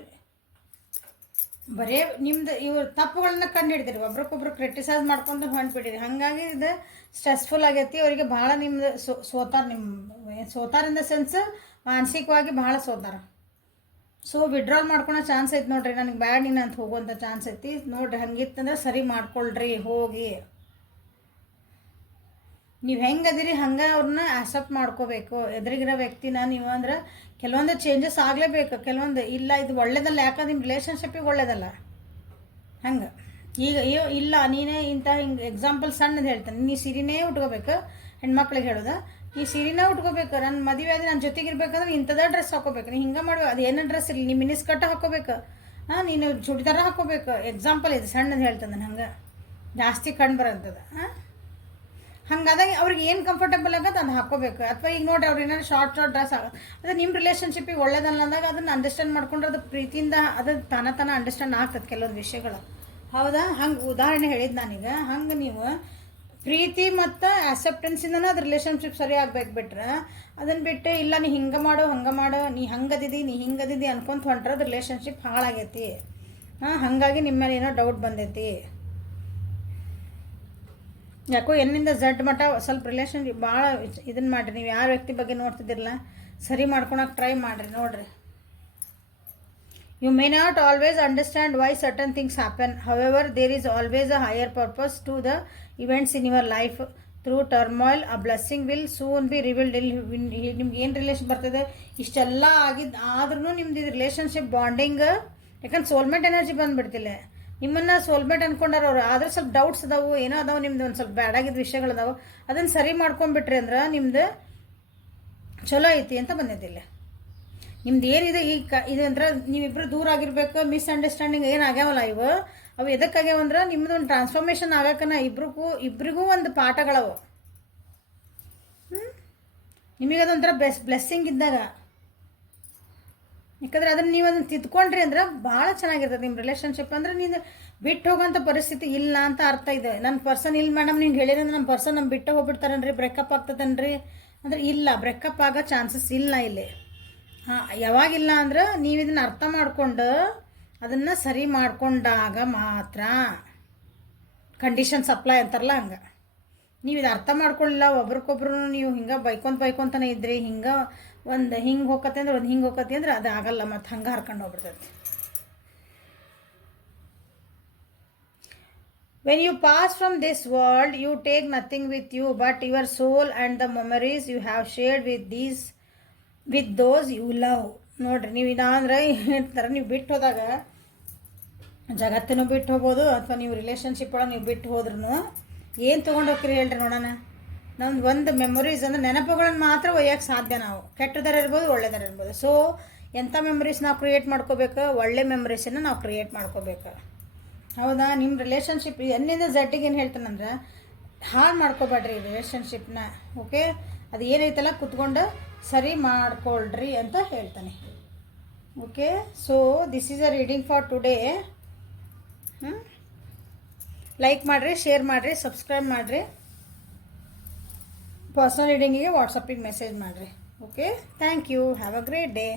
ಬರೇ ನಿಮ್ದು ಇವ್ರ ತಪ್ಪುಗಳನ್ನ ಕಂಡು ಹಿಡಿದಿರಿ ಒಬ್ರಿಗೊಬ್ರು ಕ್ರಿಟಿಸೈಸ್ ಮಾಡ್ಕೊಂಡು ಹೊಂಟ್ಬಿಟ್ಟಿರಿ. ಹಾಗಾಗಿ ಇದು ಸ್ಟ್ರೆಸ್ಫುಲ್ ಆಗೈತಿ, ಅವರಿಗೆ ಭಾಳ ನಿಮ್ದು ಸೋ ಸೋತಾರ ನಿಮ್ಮ ಸೋತಾರ ಇನ್ ದ ಸೆನ್ಸ್ ಮಾನಸಿಕವಾಗಿ ಭಾಳ ಸೋತಾರ. ಸೊ ವಿಡ್ರಾಲ್ ಮಾಡ್ಕೊಳೋ ಚಾನ್ಸ್ ಐತಿ ನೋಡ್ರಿ, ನನಗೆ ಬ್ಯಾಡ್ ನೀನು ಅಂತ ಹೋಗುವಂಥ ಚಾನ್ಸ್ ಐತಿ. ನೋಡ್ರಿ, ಹಂಗಿತ್ತಂದ್ರೆ ಸರಿ ಮಾಡ್ಕೊಳ್ರಿ, ಹೋಗಿ. ನೀವು ಹೆಂಗೆ ಅದಿರಿ, ಹಂಗೆ ಅವ್ರನ್ನ ಆಕ್ಸೆಪ್ಟ್ ಮಾಡ್ಕೋಬೇಕು. ಎದುರಿಗಿರೋ ವ್ಯಕ್ತಿನ ನೀವು ಅಂದ್ರೆ ಕೆಲವೊಂದು ಚೇಂಜಸ್ ಆಗಲೇಬೇಕು. ಕೆಲವೊಂದು ಇಲ್ಲ, ಇದು ಒಳ್ಳೇದಲ್ಲ, ಯಾಕಂದ್ರೆ ನಿಮ್ಮ ರಿಲೇಷನ್ಶಿಪ್ಪಿಗೆ ಒಳ್ಳೇದಲ್ಲ. ಹಂಗೆ. ಈಗ ಅಯ್ಯೋ ಇಲ್ಲ, ನೀನೇ ಇಂಥ ಹಿಂಗೆ ಎಕ್ಸಾಂಪಲ್ ಸಣ್ಣದು ಹೇಳ್ತಾನೆ. ನೀ ಸಿರಿನೇ ಉಟ್ಕೋಬೇಕು, ಹೆಣ್ಮಕ್ಳಿಗೆ ಹೇಳೋದು. ಈ ಸೀರೆನೇ ಉಟ್ಕೋಬೇಕು ನನ್ನ ಮದುವೆ ಆದ್ರೆ ನನ್ನ ಜೊತೆಗೆ ಇರ್ಬೇಕಂದ್ರೆ ಇಂಥದ ಡ್ರೆಸ್ ಹಾಕೋಬೇಕು. ನೀ ಹಿಂಗೆ ಮಾಡ್ಬೇಕು ಅದು ಏನೋ ಡ್ರೆಸ್ ಇರಲಿ, ನೀ ಮಿನಿಸ್ ಸ್ಕರ್ಟ್ ಹಾಕೋಬೇಕು. ಹಾಂ, ನೀನು ಚುಡಿದಾರ ಹಾಕೋಬೇಕು. ಎಕ್ಸಾಂಪಲ್ ಇದು, ಸಣ್ಣದು ಹೇಳ್ತಂದ ಹಂಗೆ. ಜಾಸ್ತಿ ಕಂಡು ಬರೋಂಥದ್ದು ಹಾಂ? ಹಂಗಾದಾಗ ಅವ್ರಿಗೆ ಏನು ಕಂಫರ್ಟಬಲ್ ಆಗತ್ತೆ ಅದು ಹಾಕೋಬೇಕು ಅಥವಾ ಈಗ ನೋಡ್ರಿ ಅವ್ರು ಏನಾದ್ರು ಶಾರ್ಟ್ ಶಾರ್ಟ್ ಡ್ರೆಸ್ ಆಗುತ್ತೆ ಅದು ನಿಮ್ಮ ರಿಲೇಷನ್ಶಿಪ್ಪಿಗೆ ಒಳ್ಳೇದಲ್ಲ ಅಂದಾಗ ಅದನ್ನು ಅಂಡರ್ಸ್ಟ್ಯಾಂಡ್ ಮಾಡ್ಕೊಂಡ್ರೆ ಅದು ಪ್ರೀತಿಯಿಂದ ಅದು ತನ ತನ ಅಂಡರ್ಸ್ಟ್ಯಾಂಡ್ ಆಗ್ತದೆ ಕೆಲವೊಂದು ವಿಷಯಗಳು. ಹೌದಾ? ಹಂಗೆ ಉದಾಹರಣೆ ಹೇಳಿದ್ದು ನಾನೀಗ. ಹಂಗೆ ನೀವು ಪ್ರೀತಿ ಮತ್ತು ಆಕ್ಸೆಪ್ಟೆನ್ಸಿಂದನೇ ಅದು ರಿಲೇಷನ್ಶಿಪ್ ಸರಿ ಆಗ್ಬೇಕು ಬಿಟ್ರೆ ಅದನ್ನು ಬಿಟ್ಟು ಇಲ್ಲ ನೀ ಹಿಂಗೆ ಮಾಡೋ, ಹಂಗೆ ಮಾಡೋ, ನೀ ಹಂಗದಿದಿ ನೀ ಹಿಂಗದಿದಿ ಅನ್ಕೊಂತ ಹೊಂಟ್ರೆ ಅದು ರಿಲೇಷನ್ಶಿಪ್ ಹಾಳಾಗೈತಿ. ಹಾಂ, ಹಾಗಾಗಿ ನಿಮ್ಮ ಮೇಲೆ ಏನೋ ಡೌಟ್ ಬಂದೈತಿ. ಯಾಕೋ ಎನ್ನಿಂದ ಝಡ್ ಮಟ್ಟ ಸ್ವಲ್ಪ ರಿಲೇಷನ್ ಭಾಳ ಇದನ್ನು ಮಾಡಿರಿ, ನೀವು ಯಾರ ವ್ಯಕ್ತಿ ಬಗ್ಗೆ ನೋಡ್ತಿದ್ದಿರಲ್ಲ, ಸರಿ ಮಾಡ್ಕೊಳಕ್ಕೆ ಟ್ರೈ ಮಾಡಿರಿ, ನೋಡಿರಿ. You may not always understand why certain things happen however there is always a higher purpose to the events in your life through turmoil a blessing will soon be revealed ಇಲ್ ನಿಮ್ಗೆ ಏನು relation ಬರ್ತದೆ? ಇಷ್ಟೆಲ್ಲ ಆಗಿದ್ದು ಆದ್ರೂ ನಿಮ್ದು ಇದು relationship bonding ಯಾಕಂದ್ರೆ ಸೋಲ್ಮೇಟ್ ಎನರ್ಜಿ ಬಂದುಬಿಡ್ತಿಲ್ಲ. ನಿಮ್ಮನ್ನು ಸೋಲ್ಮೇಟ್ ಅನ್ಕೊಂಡಾರ ಅವ್ರು. ಆದ್ರೆ ಸ್ವಲ್ಪ ಡೌಟ್ಸ್ ಅದಾವು, ಏನೋ ಅದಾವು, ನಿಮ್ದು ಒಂದು ಸ್ವಲ್ಪ ಆಗಿದ್ದ ವಿಷಯಗಳದಾವು ಅದನ್ನು ಸರಿ ಮಾಡ್ಕೊಂಡ್ಬಿಟ್ರಿ ಅಂದ್ರೆ ನಿಮ್ದು ಚಲೋ ಐತಿ ಅಂತ ಬಂದಿದ್ದಿಲ್ಲ ನಿಮ್ದು ಏನಿದೆ ಈ ಕ, ಇದು ಅಂದ್ರೆ ನೀವಿಬ್ರು ದೂರ ಆಗಿರ್ಬೇಕು ಮಿಸ್ಅಂಡರ್ಸ್ಟ್ಯಾಂಡಿಂಗ್ ಏನು ಆಗ್ಯಾವಲ್ಲ ಇವು. ಅವು ಎದಕ್ಕಾಗ್ಯಾವ ಅಂದ್ರೆ ನಿಮ್ದು ಒಂದು ಟ್ರಾನ್ಸ್ಫಾರ್ಮೇಷನ್ ಆಗಕ್ಕನ ಇಬ್ರಿಗೂ ಇಬ್ರಿಗೂ ಒಂದು ಪಾಠಗಳವು. ಹ್ಞೂ ನಿಮಗೆ ಅದೊಂಥರ ಬೆಸ್ ಬ್ಲೆಸ್ಸಿಂಗ್ ಇದ್ದಾಗ. ಯಾಕಂದ್ರೆ ಅದನ್ನ ನೀವು ಅದನ್ನ ತಿದ್ಕೊಂಡ್ರಿ ಅಂದ್ರೆ ಭಾಳ ಚೆನ್ನಾಗಿರ್ತದೆ ನಿಮ್ಮ ರಿಲೇಷನ್ಶಿಪ್ ಅಂದ್ರೆ ನೀನು ಬಿಟ್ಟು ಹೋಗೋಂಥ ಪರಿಸ್ಥಿತಿ ಇಲ್ಲ ಅಂತ ಅರ್ಥ ಇದೆ. ನನ್ನ ಪರ್ಸನ್ ಇಲ್ಲ ಮೇಡಮ್ ನೀವು ಹೇಳಿದ್ರೆ ನಮ್ಮ ಪರ್ಸನ್ ನಮ್ಮ ಬಿಟ್ಟು ಹೋಗ್ಬಿಡ್ತಾರನ್ರಿ? ಬ್ರೇಕಪ್ ಆಗ್ತದನ್ರಿ? ಅಂದ್ರೆ ಇಲ್ಲ ಬ್ರೇಕಪ್ ಆಗೋ ಚಾನ್ಸಸ್ ಇಲ್ಲ ಇಲ್ಲಿ. ಹಾಂ, ಯಾವಾಗಿಲ್ಲ ಅಂದ್ರೆ ನೀವು ಇದನ್ನ ಅರ್ಥ ಮಾಡ್ಕೊಂಡು ಅದನ್ನು ಸರಿ ಮಾಡ್ಕೊಂಡಾಗ ಮಾತ್ರ ಕಂಡೀಷನ್ ಸಪ್ಲೈ ಅಂತಾರಲ್ಲ ಹಂಗೆ. ನೀವು ಇದು ಅರ್ಥ ಮಾಡ್ಕೊಳ್ಳಿಲ್ಲ ಒಬ್ರಿಗೊಬ್ರು ನೀವು ಹಿಂಗೆ ಬೈಕೊಂತ ಬೈಕೊಂತಾನೆ ಇದ್ರಿ, ಹಿಂಗೆ ಒಂದು ಹಿಂಗೆ ಹೋಗತ್ತೆ ಅಂದ್ರೆ ಒಂದು ಹಿಂಗೆ ಹೋಗತ್ತೆ ಅಂದ್ರೆ ಅದು ಆಗಲ್ಲ ಮತ್ತು ಹಂಗೆ ಹರ್ಕೊಂಡು ಹೋಗ್ಬಿಡ್ತೈತಿ. When you pass from this world you take nothing with you but your soul and the memories you have shared with these with those you love ನೋಡ್ರಿ, ನೀವು ಇದಾಂದ್ರೆ ಹೇಳ್ತಾರೆ, ನೀವು ಬಿಟ್ಟು ಹೋದಾಗ ಜಗತ್ತನ್ನು ಬಿಟ್ಟು ಹೋಗ್ಬೋದು ಅಥವಾ ನೀವು ರಿಲೇಷನ್ಶಿಪ್ ಒಳಗೆ ನೀವು ಬಿಟ್ಟು ಹೋದ್ರೂ ಏನು ತೊಗೊಂಡು ಹೋಗ್ತೀರಿ ಹೇಳ್ರಿ ನೋಡೋಣ. ನಮ್ದು ಒಂದು ಮೆಮೊರೀಸ್ ಅಂದ್ರೆ ನೆನಪುಗಳನ್ನ ಮಾತ್ರ ಒಯ್ಯೋಕ್ಕೆ ಸಾಧ್ಯ ನಾವು. ಕೆಟ್ಟದರ ಇರ್ಬೋದು, ಒಳ್ಳೆದರ ಇರ್ಬೋದು. ಸೊ ಎಂಥ ಮೆಮೊರೀಸ್ ನಾವು ಕ್ರಿಯೇಟ್ ಮಾಡ್ಕೋಬೇಕು? ಒಳ್ಳೆ ಮೆಮೊರೀಸನ್ನು ನಾವು ಕ್ರಿಯೇಟ್ ಮಾಡ್ಕೋಬೇಕು. ಹೌದಾ? ನಿಮ್ಮ ರಿಲೇಷನ್ಶಿಪ್ ಎನ್ನಿಂದ ಝಡ್ಡಿಗೆ ಏನು ಹೇಳ್ತಾನಂದ್ರೆ ಹಾಳು ಮಾಡ್ಕೋಬೇಡ್ರಿ ರಿಲೇಷನ್ಶಿಪ್ನ ಓಕೆ ಅದು ಏನೈತಲ್ಲ? ಕುತ್ಕೊಂಡು ಸರಿ ಮಾಡ್ಕೊಳ್ರಿ ಅಂತ ಹೇಳ್ತಾನೆ. Okay so this is a reading for today like ಮಾಡಿರಿ ಶೇರ್ ಮಾಡಿರಿ ಸಬ್ಸ್ಕ್ರೈಬ್ ಮಾಡಿರಿ. ಪರ್ಸನಲ್ ರೀಡಿಂಗಿಗೆ ವಾಟ್ಸಪ್ಪಿಗೆ ಮೆಸೇಜ್ ಮಾಡಿರಿ. Okay thank you have a great day